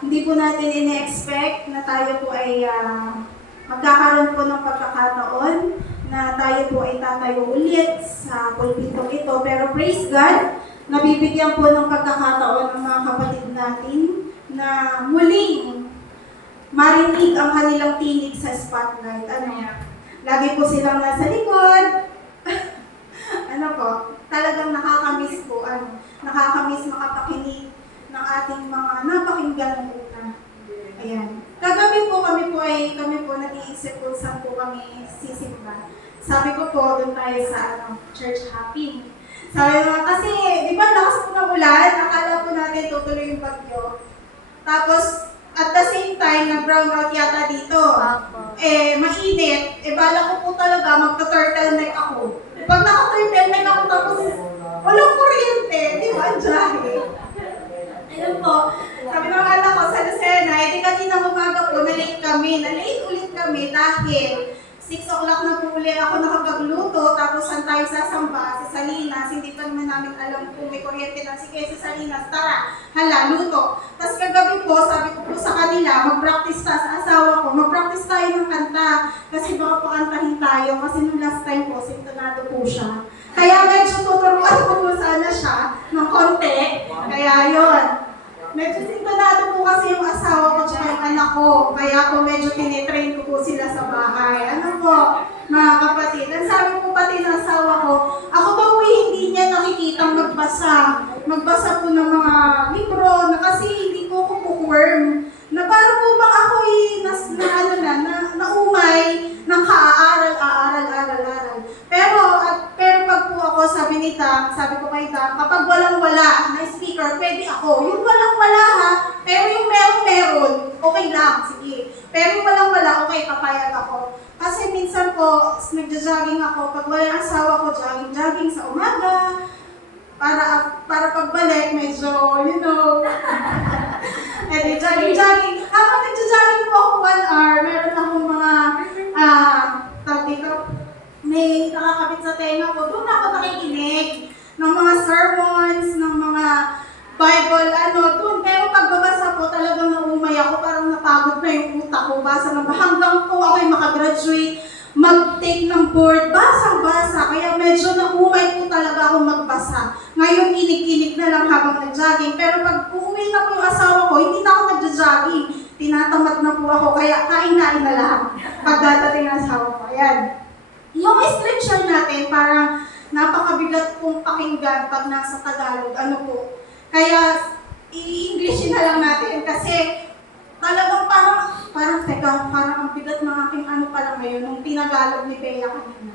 Hindi po natin ine-expect na tayo po ay magkakaroon po ng pagkakataon na tayo po ay tatayo ulit sa pulpitong ito. Pero praise God, nabibigyan po ng pagkakataon ng mga kapatid natin na muling marinig ang kanilang tinig sa spotlight. Lagi po silang nasa likod. Talagang nakakamiss po, nakakamiss makapakinig ng ating mga napakinggan ng una. Ayan. Kagabi po kami po nag-iisip kung saan po kami sisimba. Sabi ko po, doon tayo sa church hopping. Sabi naman, kasi, di ba lakas po ng ulan, akala po natin tutuloy yung bagyo. Tapos, at the same time, nag-brown out yata dito. Mainit. Bala ko po talaga, magta-turtleneck ako. Pag naka-turtleneck ako, tapos walang kuryente. Di ba? Jahe. Ayun po. Sabi ng anak ko sa Lucena, kanina umaga po, na-late ulit kami dahil 6 o'clock na po ulit ako nakapagluto, tapos saan tayo sasamba, si Salinas, hindi pa naman namin alam kung may kuryente na. Sige, si Salinas, tara, hala, luto. Tapos kagabi po, sabi ko po sa kanila, mag-practice sa asawa ko, mag-practice tayo ng kanta, kasi baka po kantahin tayo, kasi nung last time po, sintonado po siya. Kaya medyo tuturuan ko po sana siya ng konti, kaya yun. Medyo sintonado po kasi yung asawa ko at yung anak ko. Kaya ako medyo tinitrain ko po sila sa bahay. Ano po, mga kapatid? Ang sabi po pati ng asawa ko, ako daw po hindi niya nakikitang magbasa. Magbasa po ng mga libro na kasi hindi po ako bookworm. Na parang po bang ako naumay, ng aaral. Pero pag po ako, sabi ko kay Tang, kapag walang-wala na speaker, pwede ako. Yung walang-wala ha, pero yung meron, okay lang, sige. Pero yung walang-wala, okay, papayag ako. Kasi minsan po, nagja-jogging ako, pag wala yung asawa ko, jogging sa umaga, para pagbalik, medyo, jogging. Habang nagja-jogging po ako 1 hour, meron akong mga, may nakakabit sa tenga ko, doon ako nakikinig ng mga sermons, ng mga Bible, doon. Pero pagbabasa po, talagang naumay ako, parang napagod na yung utak ko, basa na ba, hanggang po ako ay makagraduate, mag-take ng board, basang-basa, kaya medyo naumay po talaga ako magbasa. Ngayon, kinig-kinig na lang habang nag-jogging, pero pag uuwi na po yung asawa ko, hindi na ako nag-jogging, tinatamad na po ako, kaya kain-nain na lang pagdadating ng asawa ko. Ayan. Yung scripture natin, parang napakabigat pong pakinggan pag nasa Tagalog. Kaya, i-Englishin na lang natin kasi talagang parang ang bigat ng aking pala ngayon nung tinagalog ni Bea kanina.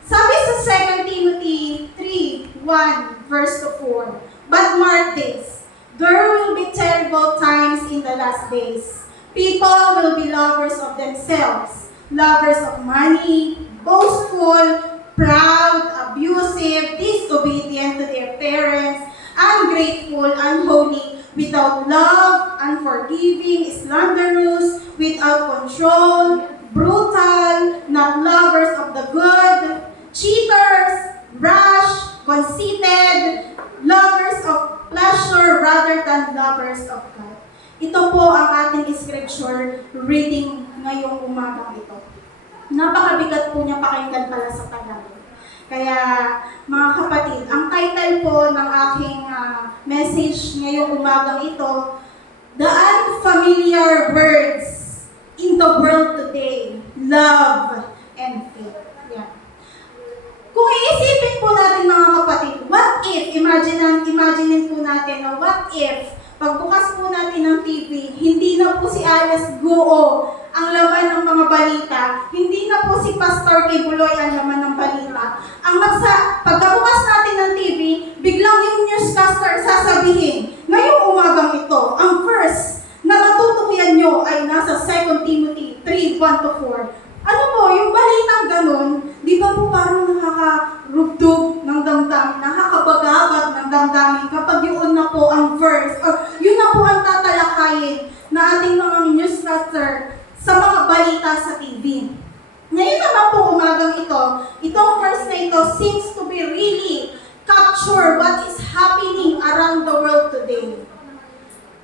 Sabi sa 2 Timothy 3:1 verse 4, "But mark this, there will be terrible times in the last days. People will be lovers of themselves, lovers of money, boastful, proud, abusive, disobedient to their parents, ungrateful, unholy, without love, unforgiving, slanderous, without control, brutal, not lovers of the good, cheaters, rash, conceited, lovers of pleasure rather than lovers of God." Ito po ang ating scripture reading ngayong umagang ito. Napakabigat po niya pakinggan pala sa Tagalog. Kaya, mga kapatid, ang title po ng aking message ngayong umagang ito, "The Unfamiliar Words in the World Today, Love and Faith." Yan. Kung iisipin po natin, mga kapatid, what if, imagine po natin na what if, pagbukas po natin ng TV, hindi na po si Alice Guo ang laman ng mga balita, hindi na po si Pastor Kibuloy ang laman ng balita. Pagkabukas natin ng TV, biglang yung newscaster sasabihin, ngayong umagang ito, ang verse na matutukian nyo ay nasa 2 Timothy 3:1-4. Yung balitang ganun, di ba po parang nakaka-rugtog ng damdamin, nakakabagabag ng damdamin kapag yun na po ang verse, or yun na po ang tatalakayin na ating mga newscaster sa mga balita sa TV. Ngayon naman po umagang ito, itong verse na ito seems to be really capture what is happening around the world today.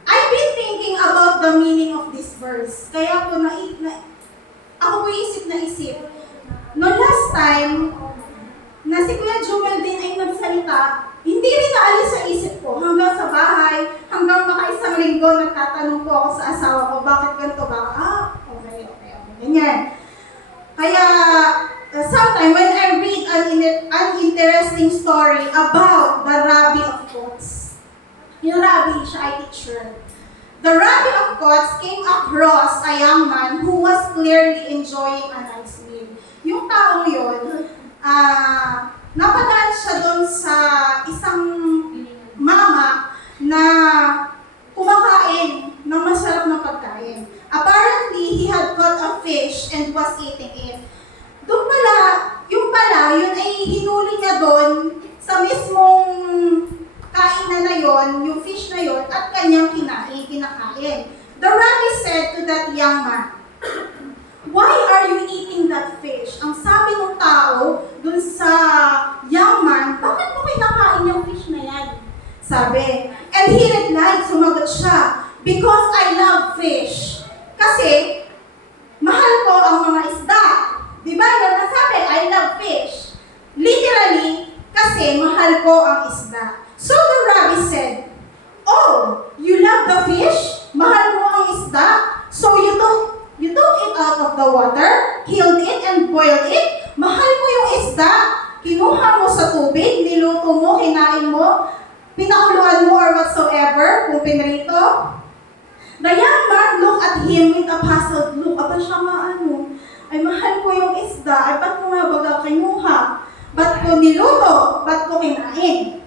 I've been thinking about about the meaning of this verse. Kaya po, ako po isip na isip. No last time, na si Kuya Jumel din ay nagsalita, hindi rin naalis sa isip ko hanggang sa bahay, hanggang makaisang linggo nagtatanong po ako sa asawa ko, bakit ganito ba? Okay. Ganyan. Kaya, sometimes when I read an interesting story about the Rabbi of Kots, yung Rabbi, siya ay teacher. The Rabbi of Kots came across a young man who was clearly enjoying a nice meal. Yung taong yun, napadaan siya doon sa isang mama na kumakain ng masarap na pagkain. Apparently, he had caught a fish and was eating it. Doon pala, yun ay hinuli niya doon sa mismong kainan na yon, yung fish na yon, at kanyang kinakain. The rabbi said to that young man, "Why are you eating that fish?" Ang sabi ng tao dun sa young man, bakit mo kinakain yung fish na yan? Sabi. And he replied, sumagot siya, "Because I love fish." Kasi, mahal ko ang mga isda. Di ba? Yan ang sabi, I love fish. Literally, kasi mahal ko ang isda. So the rabbi said, "Oh, you love the fish? Mahal mo ang isda? So you took it out of the water, killed it, and boiled it? Mahal mo yung isda? Kinuha mo sa tubig, niluto mo, kinain mo, pinakuluan mo, or whatsoever, kung pinrito?" The young man looked at him with a puzzled look. Aba siya ay mahal ko yung isda, ay ba't mo nga baga kinuha? Ba't ko niluto? Ba't ko kinain?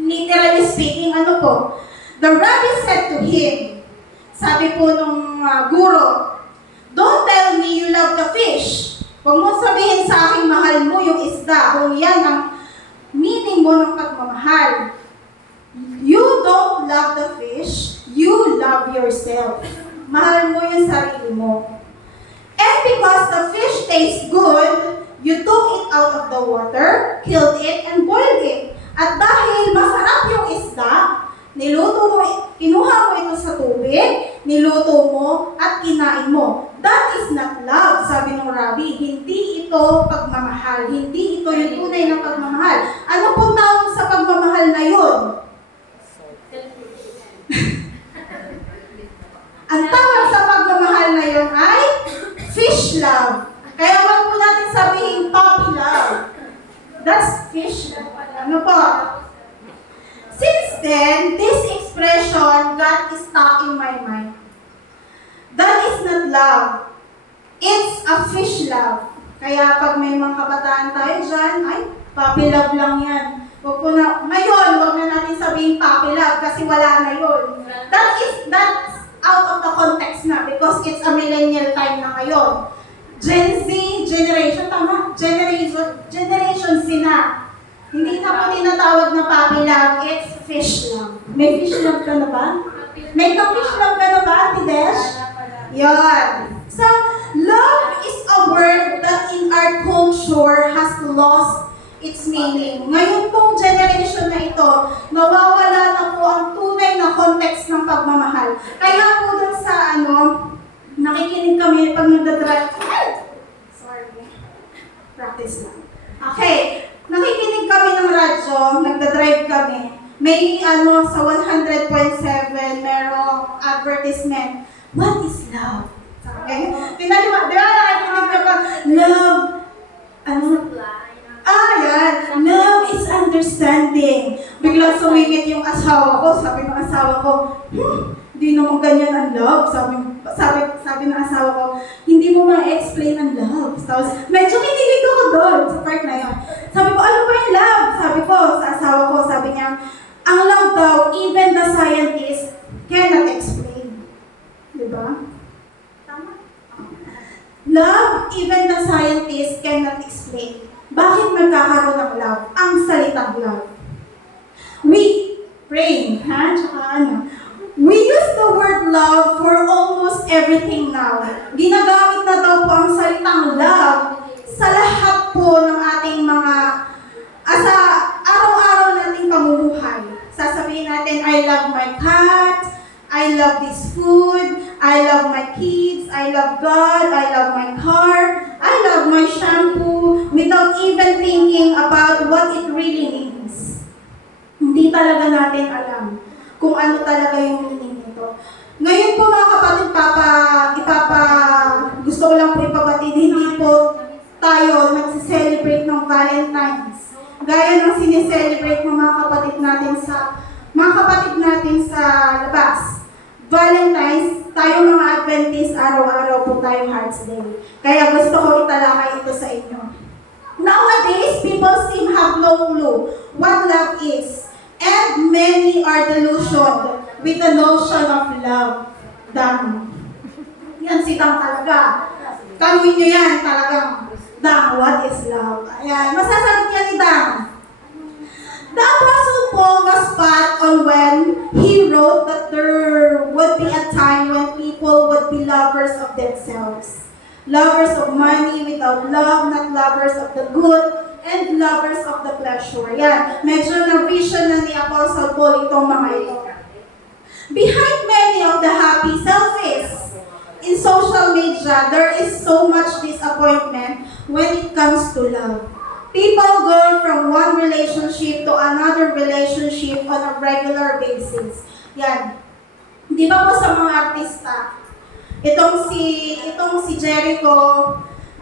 Literally speaking, the rabbi said to him, sabi po nung guro, "Don't tell me you love the fish. Huwag mo sabihin sa akin mahal mo yung isda, kung yan ang meaning mo ng pagmamahal. You don't love the fish, you love yourself. Mahal mo yung sarili mo. And because the fish tastes good, you took it out of the water, killed it, and boiled it. At dahil masarap yung isda, kinuha mo ito sa tubig, niluto mo, at kinain mo. That is not love," sabi ng rabbi. Hindi ito pagmamahal. Hindi ito yung tunay na pagmamahal. Ano pong tawag sa pagmamahal na yun? Ang tawag sa pagmamahal na yun ay fish love. Kaya wag po natin sabihin puppy love. That's fish love. Ano po? Since then, this expression got stuck in my mind. That is not love. It's a fish love. Kaya pag may mga kabataan tayo dyan, ay, puppy love lang yan. Ngayon, wag na natin sabihin puppy love kasi wala na yun. That's out of the context na because it's a millennial time na ngayon. Gen Z, generation, tama? Generation Z na. Hindi na po tinatawag na puppy love, it's fish love. May fish love ka na ba? May ka-fish love ka na ba, Ate Desh? Yan. So, love is a word that in our culture has lost its meaning. Ngayon pong generation na ito, nawawala na po ang tunay na context ng pagmamahal. Kaya po dun sa nakikinig kami pag nagdadrive. Sorry. Practice lang. Okay. Nakikinig kami ng radyo, nagdadrive kami. May sa 100.7, merong advertisement. What is love? Okay? Pinaliwa, di ba nakikinig ka ba? Love, yan. Love is understanding. Biglang sumingit yung asawa ko. Sabi ng asawa ko, di naman ganyan ang love. Sabi ng asawa ko, hindi mo ma-explain ang love. Tapos, medyo kinilig ako doon sa part na yun. Sabi ko, ano ba yung love? Sabi ko sa asawa ko, sabi niya, ang love daw, even the scientists cannot explain. Diba? Tama? Love, even the scientists cannot explain. Bakit nagkakaroon ng love? Ang salitang love. We pray, we use the word love for almost everything now. Ginagamit na daw po ang salitang love sa lahat po ng ating sa araw-araw nating pamumuhay. Sasabihin natin, I love my cat, I love this food, I love my kids, I love God, I love my car, I love my shampoo, without even thinking about what it really means. Hindi talaga natin alam kung ano talaga yung meaning nito. Ngayon po mga kapatid, gusto ko lang po ipabatid, hindi po tayo nagsiselebrate ng Valentine's. Gaya ng sineselebrate ng mga kapatid natin sa labas. Valentine's, tayo mga Adventist, araw-araw po tayo Hearts Day. Kaya gusto ko italakay ito sa inyo. Nowadays, people seem have no clue what love is. And many are delusioned with the notion of love. Dang. Yan si Dang talaga. Tanungin nyo yan talagang. Dang, what is love? Ayan, masasagot yan ni Dang. The Apostle Paul was spot on when he wrote that there would be a time when people would be lovers of themselves. Lovers of money without love, not lovers of the good, and lovers of the pleasure. Yan, medyo na-vision na ni Apostle Paul itong mga ito. Behind many of the happy selfies in social media, there is so much disappointment when it comes to love. People go from one relationship to another relationship on a regular basis. Yan. Di ba po sa mga artista, itong si Jericho,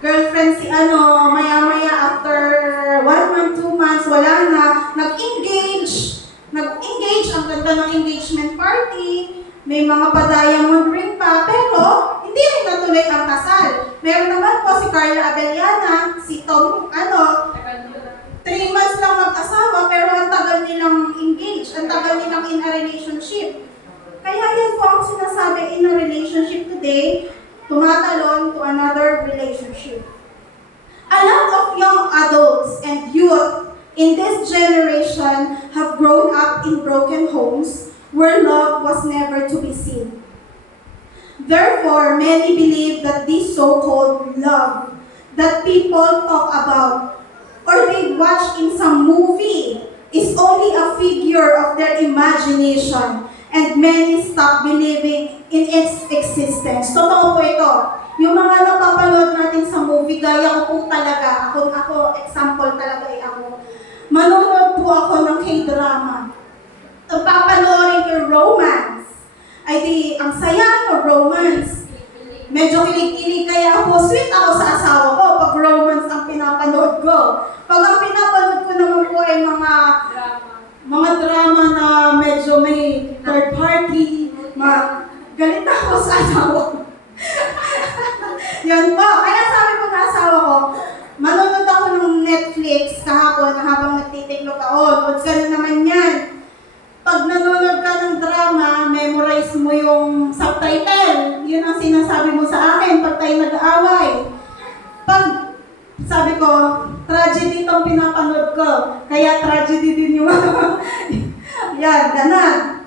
girlfriend si maya-maya after 1 month, 2 months, wala na, nag-engage, ang ganda ng engagement party, may mga pa-diamond ring pa, pero hindi rin natuloy ang kasal. Meron naman po si Carla Abellana, si Tom, 3 months lang mag-asawa, pero ang tagal nilang engaged, ang tagal nilang in a relationship. Kaya yan po ang sinasabi in a relationship today, tumatalon to another relationship. A lot of young adults and youth in this generation have grown up in broken homes where love was never to be seen. Therefore, many believe that this so-called love that people talk about or they watch in some movie is only a figure of their imagination, and many stop believing in its existence. Totoo po ito. Yung mga napapanood natin sa movie, gaya ko po talaga, ako example talaga ako. Manonood po ako ng K-drama. Ang papanoorin ko romance. Ay di, ang saya ko, romance. Medyo kilig-kilig kaya ako, sweet ako sa asawa ko pag romance ang pinapanood ko. Pag ang pinapanood ko naman po ay mga drama na medyo may third party, galit ako sa asawa ko. Yan po. Kaya sabi ko na asawa ko, manonood ako ng Netflix kahapon habang nagtitiklop ako. What's ka na naman yan? Pag nanonood ka ng drama, memorize mo yung subtitle. Yun ang sinasabi mo sa akin pag tayo nag-aaway. Pag sabi ko, tragedy itong pinapanood ko. Kaya tragedy din yung yan, ganun.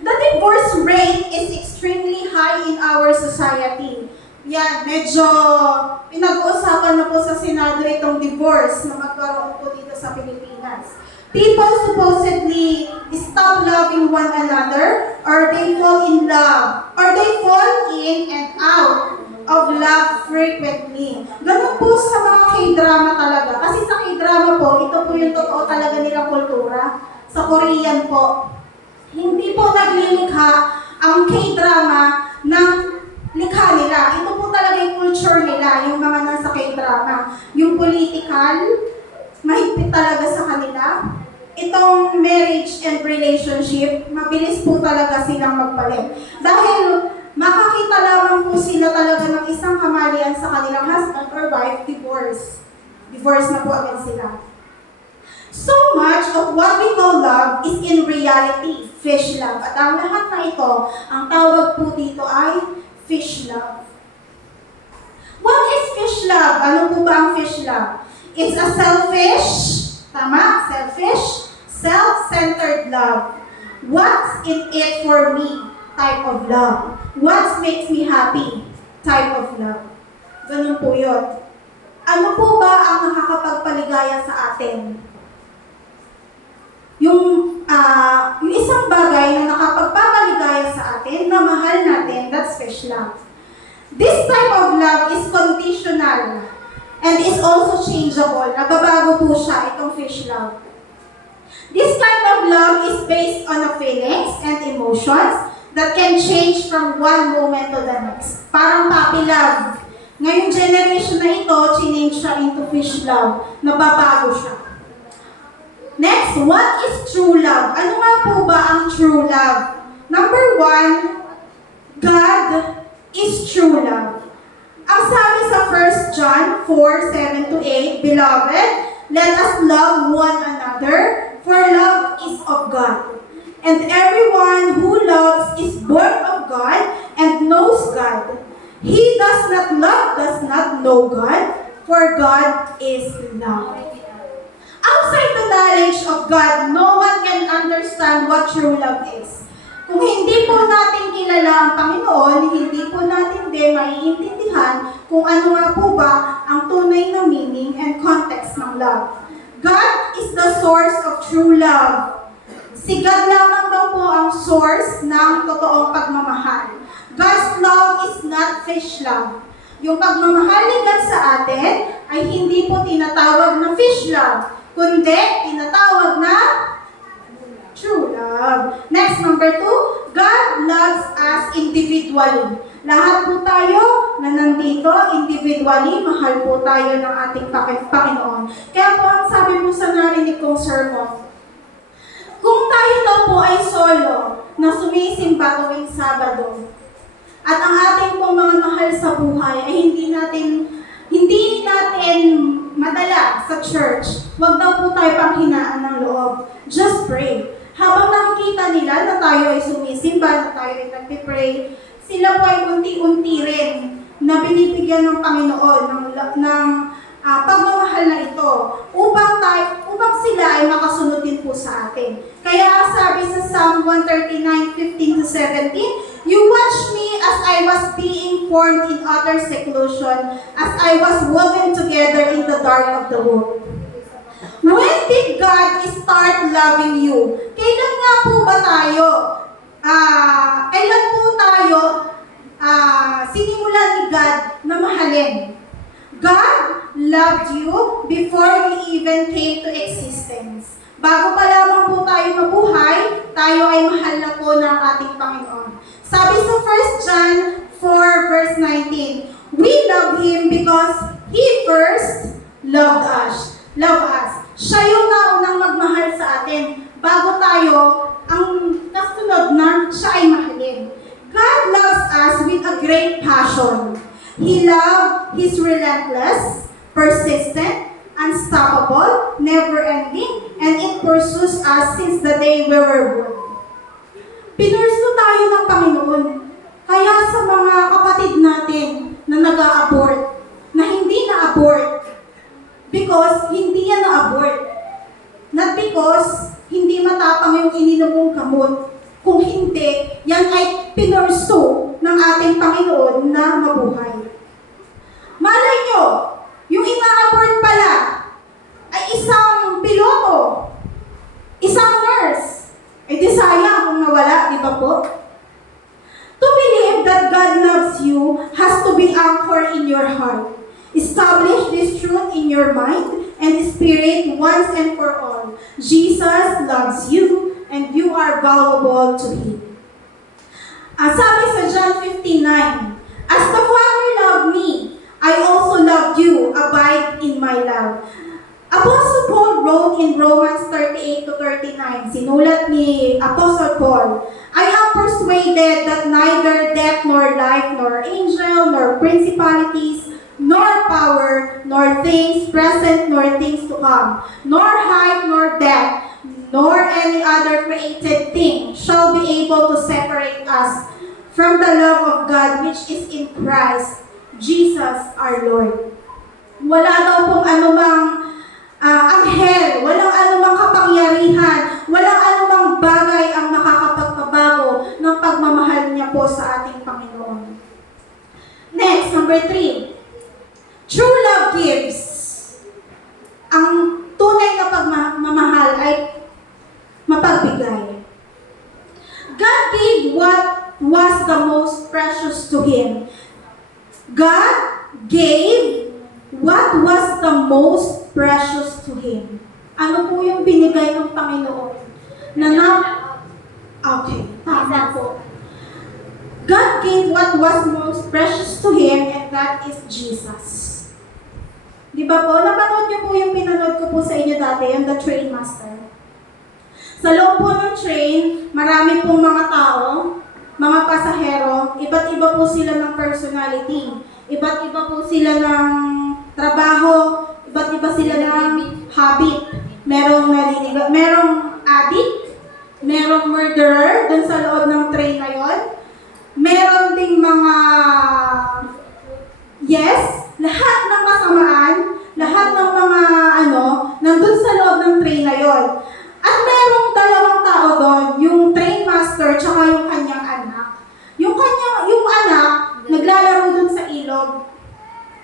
The divorce rate is extremely high in our society. Yan, medyo pinag-uusapan na po sa Senado itong divorce na magkaroon po dito sa Pilipinas. People supposedly stop loving one another, or they fall in love, or they fall in and out of love frequently. Ganun po sa mga K-drama talaga. Kasi sa K-drama po, ito po yung totoo talaga nilang kultura. Sa Korean po, hindi po naglilikha ang K-drama ng likha nila. Ito po talaga yung culture nila, yung mga nasa K-drama. Yung political, mahigpit talaga sa kanila. Itong marriage and relationship, mabilis po talaga silang magpalit. Dahil makakita lamang po sila talaga ng isang kamalian sa kanilang husband or wife, divorce. Divorce na po agad sila. So much of what we call love is in reality fish love. At ang lahat na ito, ang tawag po dito ay fish love. What is fish love? Ano po ba ang fish love? It's a selfish, tama? Selfish, self-centered love. What's in it for me? Type of love. What makes me happy? Type of love. Ganun po yun. Ano po ba ang nakakapagpaligaya sa atin? Yung isang bagay na nakapagpapaligaya sa atin, na mahal natin, that God's fish love. This type of love is conditional and is also changeable. Nababago po siya, itong fish love. This kind of love is based on the feelings and emotions that can change from one moment to the next. Parang puppy love. Ngayong generation na ito, change siya into fish love. Nababago siya. Next, what is true love? Ano nga po ba ang true love? Number 1, God is true love. Ang sabi sa 1 John 4:7-8, Beloved, let us love one another, for love is of God. And everyone who loves is born of God and knows God. He does not love, does not know God, for God is love. Outside the knowledge of God, no one can understand what true love is. Kung hindi po natin kilala ang Panginoon, hindi po natin din maiintindihan kung ano nga po ba ang tunay na meaning and context ng love. God is the source of true love. Si God lamang daw po ang source ng totoong pagmamahal. God's love is not fish love. Yung pagmamahal ni God sa atin ay hindi po tinatawag na fish love, kundi tinatawag na true love. Next, number 2, God loves us individually. Lahat po tayo na nandito, individually, mahal po tayo ng ating Panginoon. Kaya po ang sabi po sa narinig kong sermon, kung tayo daw po ay solo na sumisimba tuwing Sabado, at ang ating pong mga mahal sa buhay ay hindi natin madala sa church, wag daw po tayo panghinaan ng loob. Just pray. Habang nakikita nila na tayo ay sumisimba, na tayo ay nagpipray, sila po ay unti-unti rin na binibigyan ng Panginoon ng pagmamahal na ito upang sila ay makasunod din po sa atin. Kaya sabi sa Psalm 139:15-17, You watched me as I was being formed in utter seclusion, as I was woven together in the dark of the womb. When did God start loving you? Kailan nga po ba tayo? Kailan po tayo sinimulan ni God na mahalin? God loved you before you even came to existence. Bago pa lamang po tayo mabuhay, tayo ay mahal na po ng ating Panginoon. Sabi sa 1 John 4:19, We love Him because He first loved us. Siya yung naunang magmahal sa atin bago tayo ang nasunod na siya ay mahalin. God loves us with a great passion. He love is relentless, persistent, unstoppable, never-ending, and it pursues us since the day we were born. Pinursu tayo ng Panginoon. Kaya sa mga kapatid natin na nag-a-abort, na hindi na-abort, because hindi yan na-abort. Not because hindi matapang yung ininom mong gamot. Kung hindi, yan ay pinursu ng ating Panginoon na mabuhay. Malay nyo, yung ina-abort pala ay isang piloto, isang nurse. Eh di sayang kung nawala, di ba po? To believe that God loves you has to be anchored in your heart. Establish this truth in your mind and spirit once and for all. Jesus loves you and you are valuable to Him. Sabi sa John 15:9, As the Father loved me, I also loved you. Abide in my love. Apostle Paul wrote in Romans 38-39, sinulat ni Apostle Paul, I am persuaded that neither death nor life, nor angel, nor principalities, nor power, nor things present, nor things to come, nor height, nor depth, nor any other created thing shall be able to separate us from the love of God which is in Christ Jesus our Lord. Wala daw pong anumang anghel, walang anumang kapangyarihan, walang anumang bagay ang makakapagpabago ng pagmamahal niya po sa ating Panginoon. Next, number 3. True love gives. Ang tunay na pagmamahal ay mapagbigay. God gave what was the most precious him. God gave what was the most precious to him. Ano po yung binigay ng Panginoon? Okay, tama po. God gave what was most precious to him, and that is Jesus. Di ba po? Napanood niyo po yung pinanood ko po sa inyo dati, yung The Train Master. Sa loob po ng train, marami pong mga tao, mga pasahero, iba't iba po sila ng personality. Iba't iba po sila ng trabaho, iba't iba sila ng habit. Merong addict, merong murderer dun sa loob ng train na yon. Meron ding mga lahat ng kasamaan, lahat ng mga nandun sa loob ng train na yon. At merong dalawang tao doon, yung train master tsaka yung kanyang anak. Yung anak, naglalaro dun sa ilog.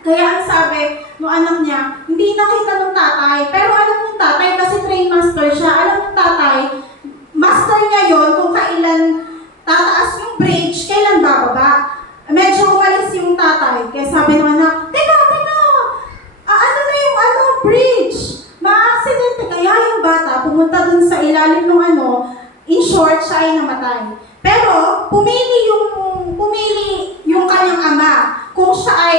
Kaya ang sabi ng anak niya, hindi nakita ng tatay. Pero alam ng tatay, kasi train master siya, alam ng tatay, master niya yon kung kailan tataas yung bridge, kailan bababa. Medyo umalis yung tatay. Kaya sabi ng anak, teka, ano na yung bridge? Ma-accident. Kaya yung bata pumunta dun sa ilalim ng in short, siya ay namatay. Pero, pumili yung kanyang ama kung siya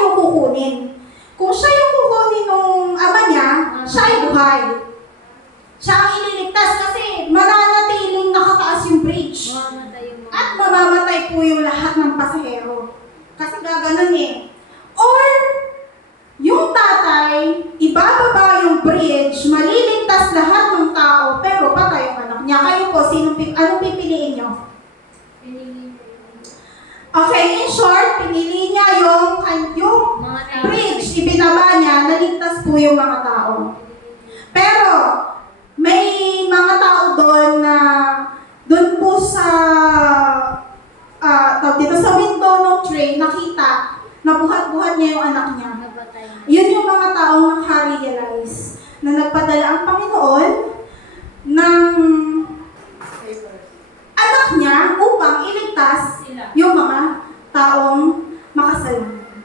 yung kukunin. Kung siya yung kukunin ng ama niya, siya ay buhay. Siya ang ililigtas kasi mananatiling nakataas yung bridge. At mamamatay po yung lahat ng pasahero. Kasi gaganon eh. Or, yung tatay, ibababa yung bridge, maliligtas lahat ng tao, pero patay yung anak niya. Kayo po, anong pipiliin nyo? Okay, in short, pinili niya yung bridge, ibinaba niya, naligtas po yung mga tao. Pero, may mga tao doon na doon po sa sa window ng train, nakita na buhat-buhat niya yung anak niya. Yun yung mga taong naka-realize na nagpadala ang Panginoon ng anak niya upang iligtas yung mga taong makasalanan.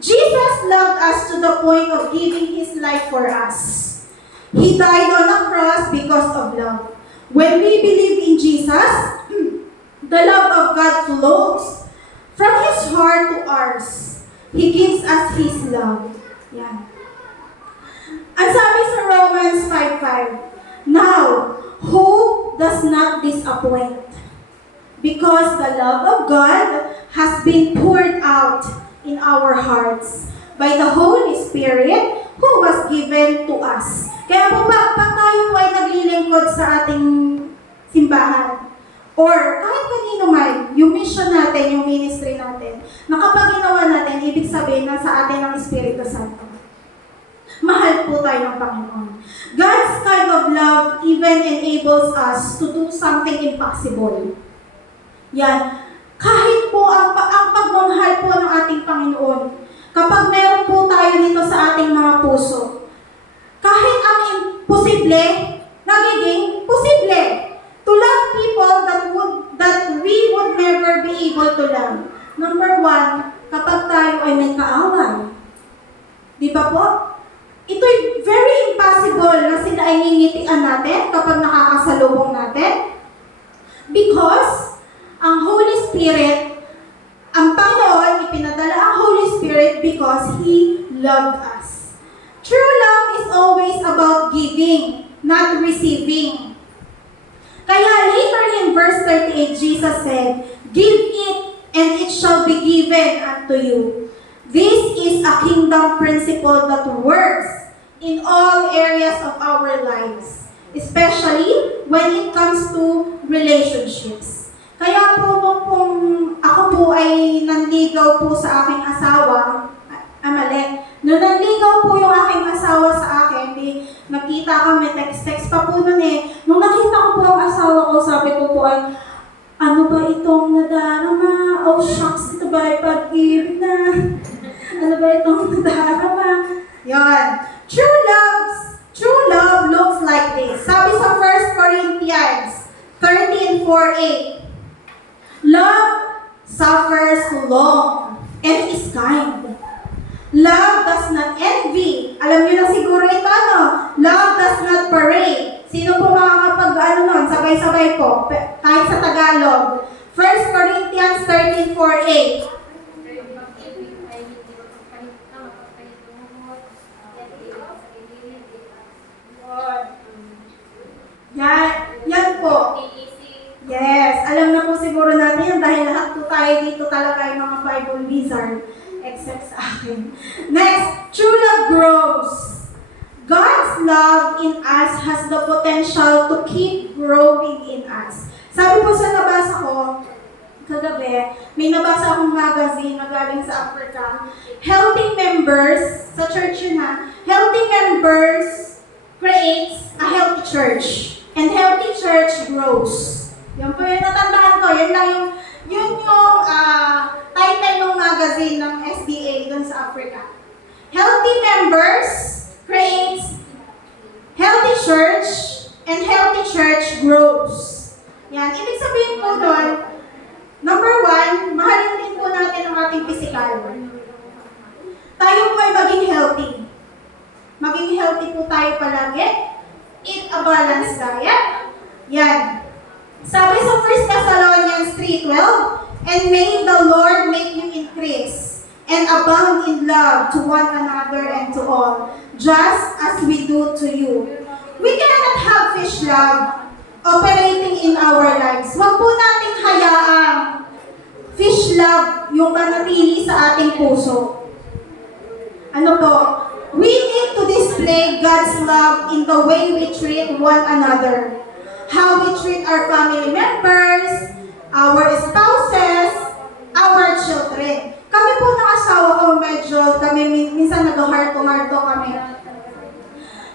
Jesus loved us to the point of giving His life for us. He died on a cross because of love. When we believe in Jesus, the love of God flows from His heart to ours. He gives us His love. Yan. Ang sabi sa Romans 5:5, now, hope does not disappoint, because the love of God has been poured out in our hearts by the Holy Spirit who was given to us. Kaya po pag tayo po ay naglilingkod sa ating simbahan, or kahit kanino man, yung mission natin, yung ministry natin, na kapag ginawa natin, ibig sabihin na sa atin ang Espiritu Santo. Mahal po tayo ng Panginoon. God's kind of love even enables us to do something impossible. Yan. Kahit po ang pagmamahal po ng ating Panginoon, kapag meron po tayo nito sa ating mga puso, kahit ang imposible, nagiging posible. To love people that we would never be able to love. Number one, kapag tayo ay may kaaway. Di ba po? Ito'y very impossible na sila ay ngingitian natin kapag nakakasalubong natin. Because ang Holy Spirit, ang Panginoon, ipinadala ang Holy Spirit because He loved us. True love is always about giving, not receiving. Kaya later in verse 38, Jesus said, give it, and it shall be given unto you. This is a kingdom principle that works in all areas of our lives, especially when it comes to relationships. Kaya po nung ako po ay nanligaw po sa aking asawa, nung nanligaw po yung aking asawa sa akin, nagkita kami, text pa po nun eh. Nung nakita ko po ang asawa ko, sabi ko po ay, ano ba itong nadarama? Oh shucks, ito ba ay pag-ibig na? Ano ba itong nadarama? Yan. True love looks like this. Sabi sa 1 Corinthians 13:4-8, love suffers long and is kind. Love does not envy. Alam niyo na siguro ito, ano? Love does not parade. Sino po makakapag, nun, sabay-sabay po, kahit sa Tagalog. 1 Corinthians 13:4a. Yan po. Yes, alam na po siguro natin yan dahil lahat po tayo dito talaga ay mga Bible wizard. Except sa akin. Next, true love grows. God's love in us has the potential to keep growing in us. Sabi po sa nabasa ko, kagabi, may nabasa akong magazine na galing sa Africa. Healthy members, sa church yun ha, healthy members creates a healthy church. And healthy church grows. Yan po yung natandaan ko. Yan lang yung title ng magazine ng SDA dun sa Africa. Healthy members creates healthy church and healthy church grows. Yan. Ibig sabihin po doon, number one, mahalin din po natin ang ating physical. Tayo po ay maging healthy. Maging healthy po tayo palagi. Eat a balanced diet. Yan. Sabi sa 1 Thessalonians 3:12, and may the Lord make you increase and abound in love to one another and to all, just as we do to you. We cannot have fish love operating in our lives. Huwag po nating hayaang fish love yung manatili sa ating puso. Ano po? We need to display God's love in the way we treat one another. How we treat our family members, our spouses, our children. Kami po ng asawa ko, medyo kami minsan nag-heart-to-heart kami.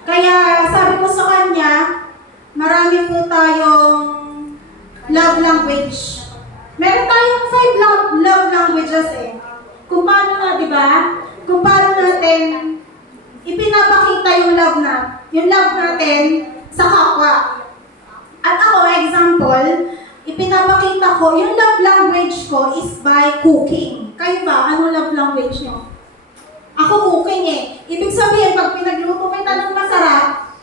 Kaya sabi ko sa kanya, marami po tayong love language. Meron tayong 5 love languages eh. Kung paano na, di ba? Kung paano natin ipinapakita yung love natin sa kapwa. At ako, example, ipinapakita ko, yung love language ko is by cooking. Kayo ba? Ano love language nyo? Ako cooking eh. Ibig sabihin, pag pinagluto kita ng masarap,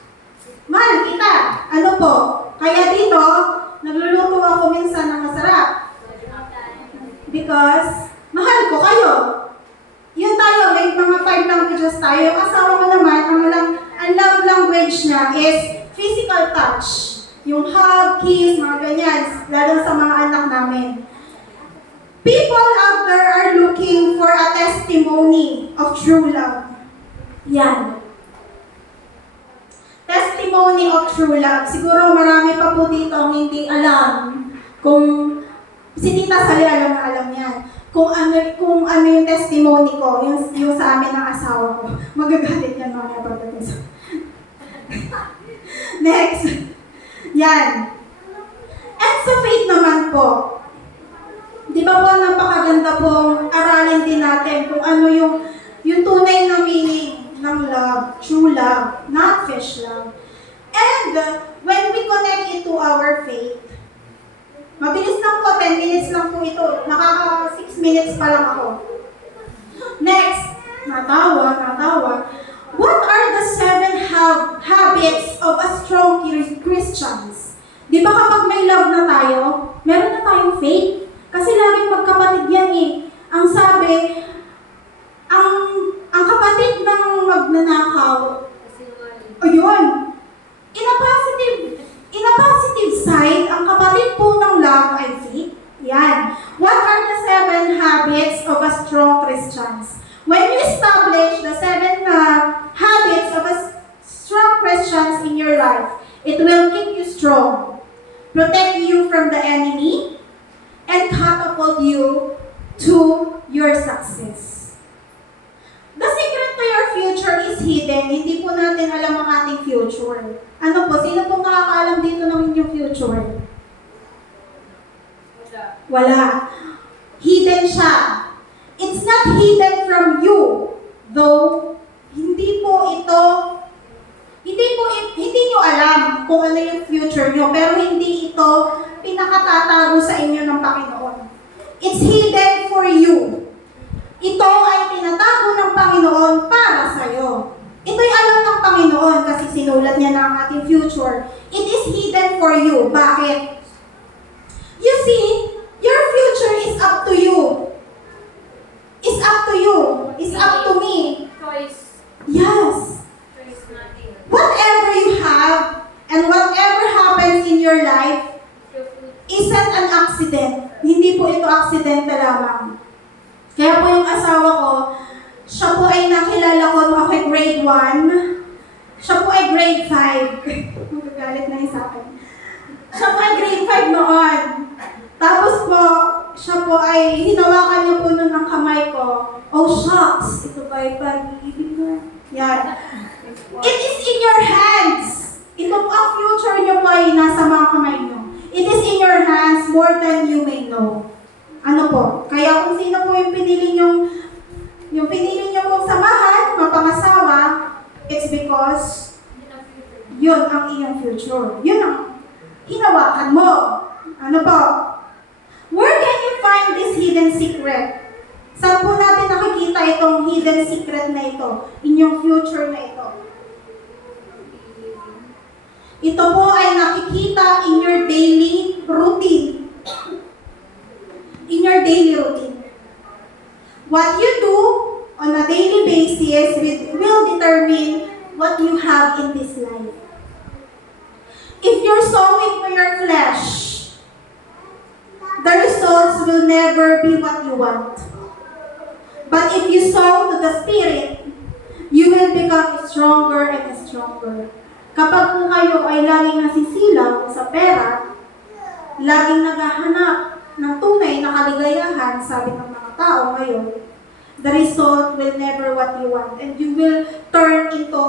mahal kita. Ano po? Kaya dito, nagluluto ako minsan ng masarap. Because, mahal ko kayo. Yun tayo, may mga 5 languages tayo. Yung asawa ko naman, ang love language niya is physical touch. Yung hug, kiss, mga ganyan, lalo sa mga anak namin. People out there are looking for a testimony of true love. Yan. Testimony of true love. Siguro marami pa po dito ang hindi alam kung si Tita Sally alam yan. Kung ano yung testimony ko, yung sa amin ng asawa ko. Magagalit yan mga pagdating sa... Next. Yan. And sa faith naman po, di ba po napakaganda pong aralin din natin kung ano yung tunay na meaning ng love, true love, not fish love. And when we connect it to our faith, mabilis lang po, 10 minutes lang po ito. Nakaka 6 minutes pa lang ako. Next, natawa. What are the 7 habits of a strong Christians? Di ba kapag may love na tayo, meron na tayong faith? Kasi laging magkapatid yan eh. Ang sabi, ang kapatid ng magnanakaw, ayun, in a positive side, ang kapatid po ng love ay faith. Yan. What are the 7 habits of a strong Christians? When you establish the 7 habits of a strong Christians in your life, it will keep you strong, protect you from the enemy, and catapult you to your success. The secret to your future is hidden. Hindi po natin alam ang ating future. Ano po? Sino po nakakaalam dito ng inyong future? Wala. Hidden siya. It's not hidden from you. Though, hindi nyo alam kung ano yung future nyo, pero hindi ito pinakatatago sa inyo ng Panginoon. It's hidden for you. Panginoon kasi sinulat niya na ang ating future. It is hidden for you. Bakit? You see, your future is up to you. It's up to you. It's up to me. Choice. Yes. Choice natin. Whatever you have and whatever happens in your life isn't an accident. Hindi po ito aksidente lamang. Kaya po yung asawa ko, siya po ay nakilala ko nung ako'y grade 1. Siya po ay grade 5. Magagalit na yung sa akin. Siya po ay grade 5 noon. Tapos po, siya po ay hinawakan niya po nun ng kamay ko. Oh shucks, ito ba ay pag-ibig na? Yan. It is in your hands. Ito po ang future niyo po ay nasa mga kamay niyo. It is in your hands more than you may know. Ano po? Kaya kung sino po yung pinili niyo pong samahan, mapangasawa, it's because yun ang iyong future. Yun ang hinawakan mo. Ano po? Where can you find this hidden secret? Saan po natin nakikita itong hidden secret na ito? Inyong future na ito. Ito po ay nakikita in your daily routine. In your daily routine. What you do on a daily basis will determine what you have in this life. If you're sowing to your flesh, the results will never be what you want. But if you sow to the Spirit, you will become stronger and stronger. Kapag po kayo ay laging nasisilaw sa pera, laging naghahanap ng tunay na kaligayahan, sabi ng mga tao ngayon, the result will never what you want. And you will turn into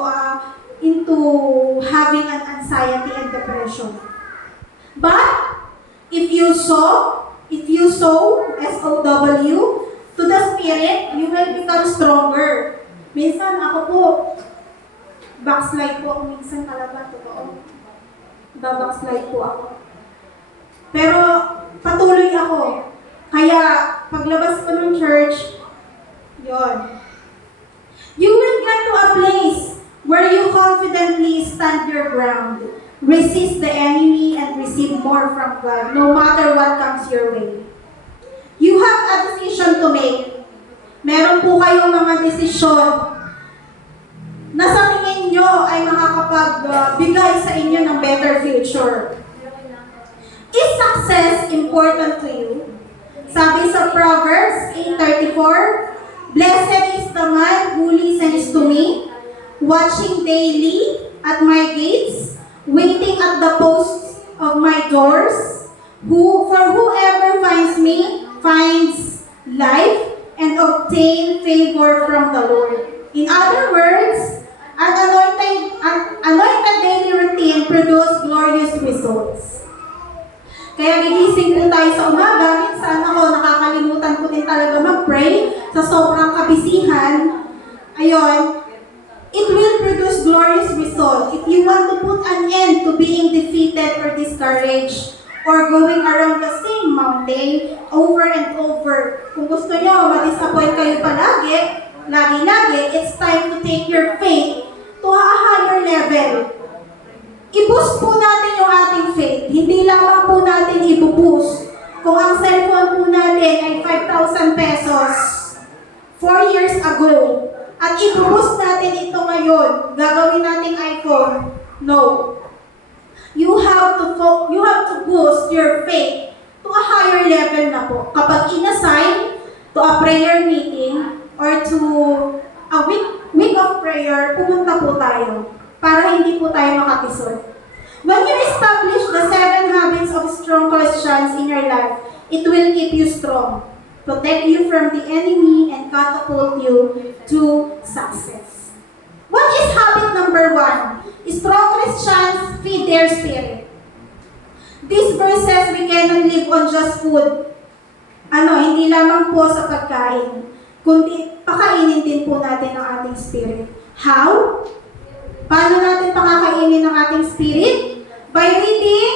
having an anxiety and depression. But, if you sow, S-O-W, to the Spirit, you will become stronger. Minsan ako po, backslide po ako minsan talaga, totoo. Backslide po ako. Pero patuloy ako. Kaya paglabas ko ng church, yon. You will get to a place where you confidently stand your ground, resist the enemy, and receive more from God, no matter what comes your way. You have a decision to make. Meron po kayong mga desisyon na sa tingin nyo ay makakapagbigay sa inyo ng better future. Is success important to you? Sabi sa Proverbs 8:34, Blessed is the man who listens to me, watching daily at my gates, waiting at the posts of my doors, for whoever finds me finds life and obtain favor from the Lord. In other words, an anointed daily routine produces glorious results. Kaya gigising po tayo sa umaga, minsan ako nakakalimutan ko din talaga mag-pray sa sobrang kabisihan. Ayun, it will produce glorious results. If you want to put an end to being defeated or discouraged, or going around the same mountain over and over, kung gusto nyo ma-disappoint kayo palagi, lagi-lagi, it's time to take your faith to a higher level. I-boost po natin yung ating faith. Hindi lamang po natin i-boost. Kung ang cellphone po natin ay 5,000 pesos 4 years ago, at i-boost natin ito ngayon, gagawin nating iPhone. No. You have to boost your faith to a higher level na po. Kapag inassign to a prayer meeting, or to a week of prayer, pumunta po tayo para hindi po tayo makapisod. When you establish the 7 habits of strong Christians in your life, it will keep you strong, protect you from the enemy, and catapult you to success. What is habit number 1? Strong Christians feed their spirit. These verses, we cannot live on just food. Hindi lamang po sa pagkain, kundi pakainin din po natin ang ating spirit. How? Paano natin pakakainin ang ating spirit? By reading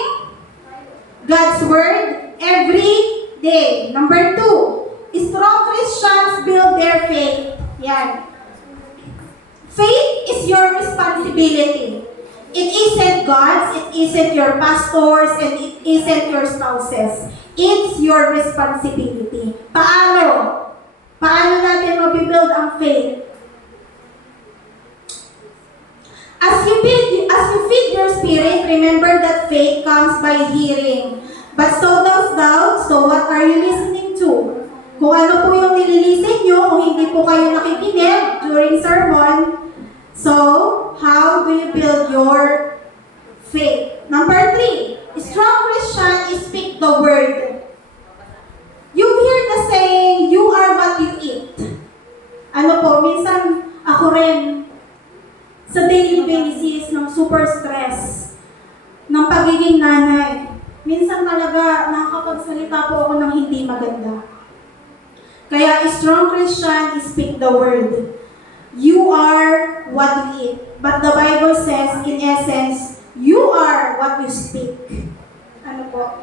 God's Word every day. Number 2, strong Christians build their faith. Yan. Faith is your responsibility. responsibility. It isn't God's, it isn't your pastors, and it isn't your spouses. It's your responsibility. Paano? Paano natin mabibuild ang faith? As you feed your spirit, remember that faith comes by hearing. But so does doubt, so what are you listening to? Kung ano po yung nililisen nyo, kung hindi po kayo nakikinig during sermon, so, how do you build your faith? Number 3, strong Christians speak the word. You hear the saying, you are what you eat. Ano po, minsan ako rin, sa daily basis ng super stress, ng pagiging nanay, minsan talaga nakakapagsalita po ako ng hindi maganda. Kaya strong Christian speak the word. You are what you eat. But the Bible says, in essence, you are what you speak. Ano po?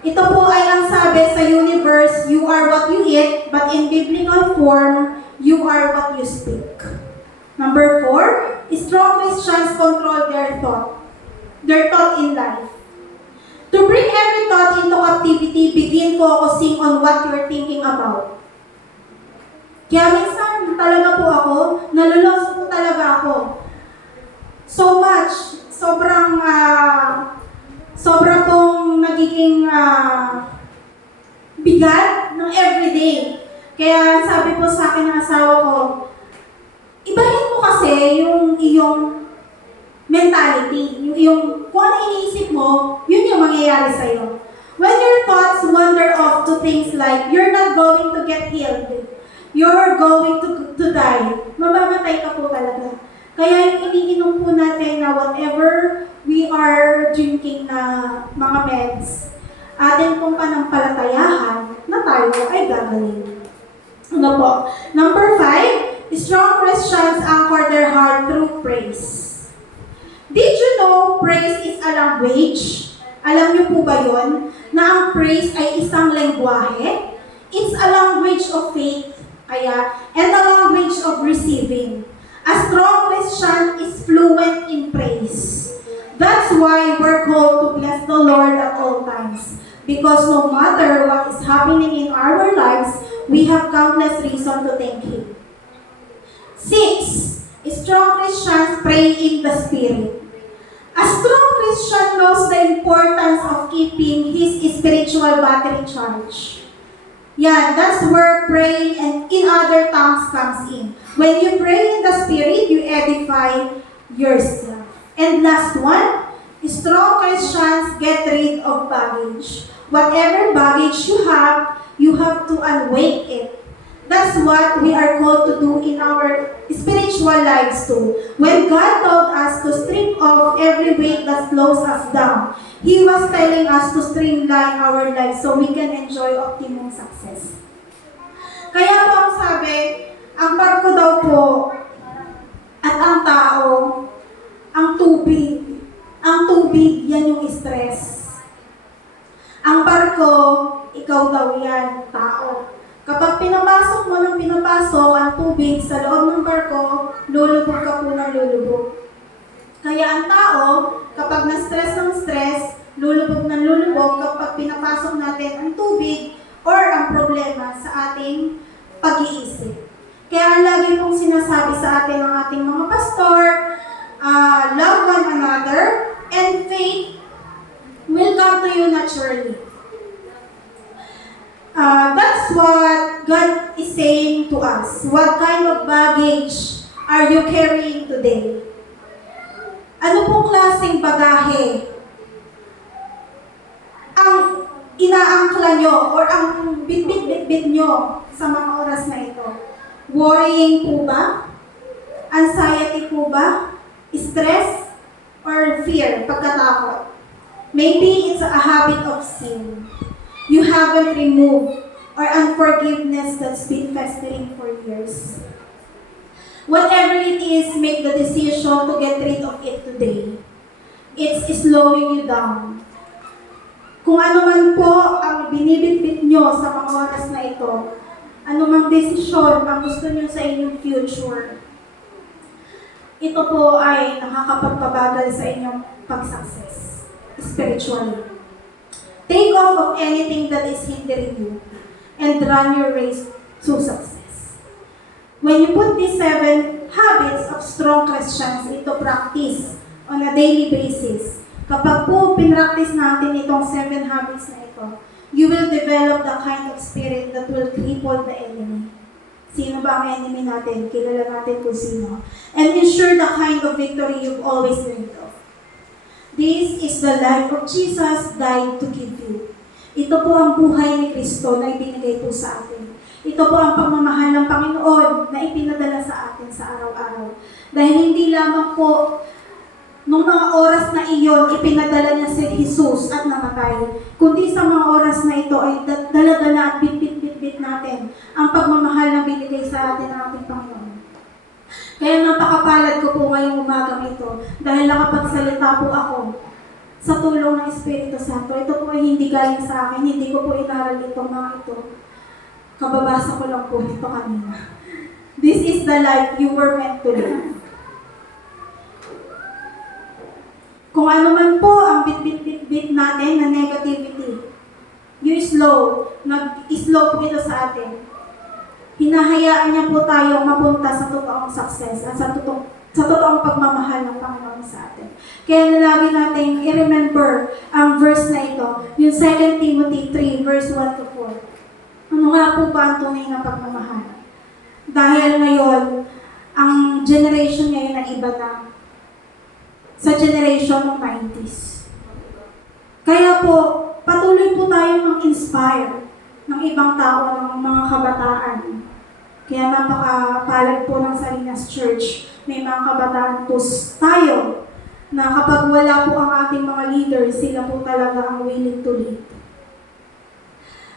Ito po ay ang sabi sa universe, you are what you eat, but in biblical form, you are what you speak. Number 4, strong Christians control their thought in life. To bring every thought into captivity, begin focusing on what you're thinking about. Kaya minsan talaga po ako, nalulos po talaga ako. So much, sobra pong nagiging bigat ng everyday. Kaya sabi po sa akin ng asawa ko, ibahin mo kasi yung iyong mentality, yung iyong, kung ano iniisip mo, yun yung mangyayari sa'yo. When your thoughts wander off to things like, you're not going to get healed, you're going to die, mamamatay ka po talaga. Kaya yung iniinom po natin na whatever we are drinking na mga meds, atin pong panampalatayahan na tayo ay gagaling. Ano po? Number 5, strong Christians anchor their heart through praise. Did you know praise is a language? Alam niyo po ba yon? Na ang praise ay isang lengguwahe? It's a language of faith, and a language of receiving. A strong Christian is fluent in praise. That's why we're called to bless the Lord at all times. Because no matter what is happening in our lives, we have countless reasons to thank Him. 6. Strong Christians pray in the Spirit. A strong Christian knows the importance of keeping his spiritual battery charged. Yeah, that's where praying and in other tongues comes in. When you pray in the Spirit, you edify yourself. And last one, strong Christians get rid of baggage. Whatever baggage you have to unweight it. That's what we are called to do in our spiritual lives too. When God told us to strip off every weight that slows us down, He was telling us to streamline our lives so we can enjoy optimum success. Kaya po ang sabi, ang barko daw po at ang tao, ang tubig, yan yung stress. Ang barko, ikaw daw yan, tao. Kapag pinapasok mo ng pinapasok ang tubig sa loob ng barko, lulubog ka po ng lulubog. Kaya ang tao, kapag na-stress ng stress, lulubog ng lulubog kapag pinapasok natin ang tubig or ang problema sa ating pag-iisip. Kaya ang lagi pong sinasabi sa atin ng ating mga pastor, love one another, and faith will come to you naturally. That's what God is saying to us. What kind of baggage are you carrying today? Ano pong klaseng bagahe ang inaangkla nyo or ang bit-bit-bit-bit nyo sa mga oras na ito? Worrying po ba? Anxiety po ba? Stress? Or fear? Pagkatakot? Maybe it's a habit of sin you haven't removed, or unforgiveness that's been festering for years. Whatever it is, make the decision to get rid of it today. It's slowing you down. Kung ano man po ang binibitbit nyo sa mga oras na ito, ano mang desisyon ang gusto nyo sa inyong future, ito po ay nakakapagpabagal sa inyong pag-success spiritually. Take off of anything that is hindering you and run your race to success. When you put these 7 habits of strong Christians into practice on a daily basis, kapag po pinractice natin itong 7 habits na ito, you will develop the kind of spirit that will cripple the enemy. Sino ba ang enemy natin? Kilala natin kung sino. And ensure the kind of victory you've always dreamed of. This is the life of Jesus died to give you. Ito po ang buhay ni Kristo na ibinigay po sa atin. Ito po ang pagmamahal ng Panginoon na ipinadala sa atin sa araw-araw. Dahil hindi lamang po nung mga oras na iyon, ipinadala niya si Jesus at namatay. Kundi sa mga oras na ito ay dala-dala at bit-bit-bit natin ang pagmamahal na binigay sa atin ng ating Panginoon. Kaya napakapalad ko po ngayong umagang ito dahil nakapagsalita po ako sa tulong ng Espiritu Santo. Ito po ay hindi galing sa akin, hindi ko po inaral itong mga ito. Kababasa ko lang po ito kanina. This is the life you were meant to live. Kung ano man po ang bit-bit-bit natin na negativity, you slow, nag-slow po ito sa atin. Hinahayaan niya po tayong mapunta sa totoong success at sa totoong pagmamahal ng Panginoon sa atin. Kaya lagi natin i-remember ang verse na ito, yung 2 Timothy 3, verse 1 to 4. Ano nga po ba ang tunay na pagmamahal? Dahil ngayon, ang generation ngayon ay iba na sa generation ng 90s. Kaya po, patuloy po tayong mag-inspire ng ibang tao, ng mga kabataan. Kaya napakapalad po ng Salinas Church. May mga kabataan po tayo na kapag wala po ang ating mga leaders, sila po talaga ang willing to lead.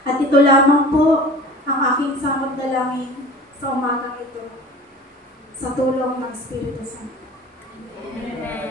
At ito lamang po ang aking samot dalangin sa umagang ito sa tulong ng Espiritu Santo. Amen.